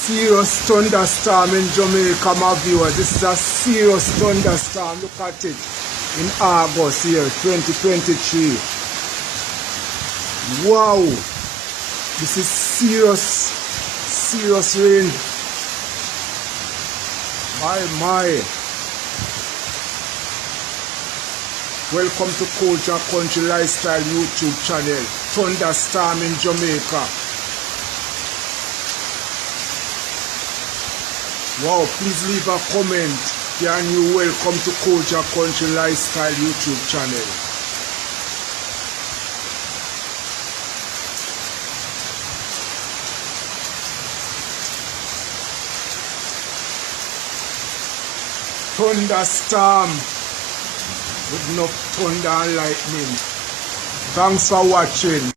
Serious thunderstorm in Jamaica, my viewers. This is a serious thunderstorm. Look at it. In August here, 2023. Wow. This is serious rain. My. Welcome to Culture Country Lifestyle YouTube channel. Thunderstorm in Jamaica. Wow, please leave a comment. Can you welcome to Culture Country Lifestyle YouTube channel. Thunderstorm with enough thunder and lightning. Thanks for watching.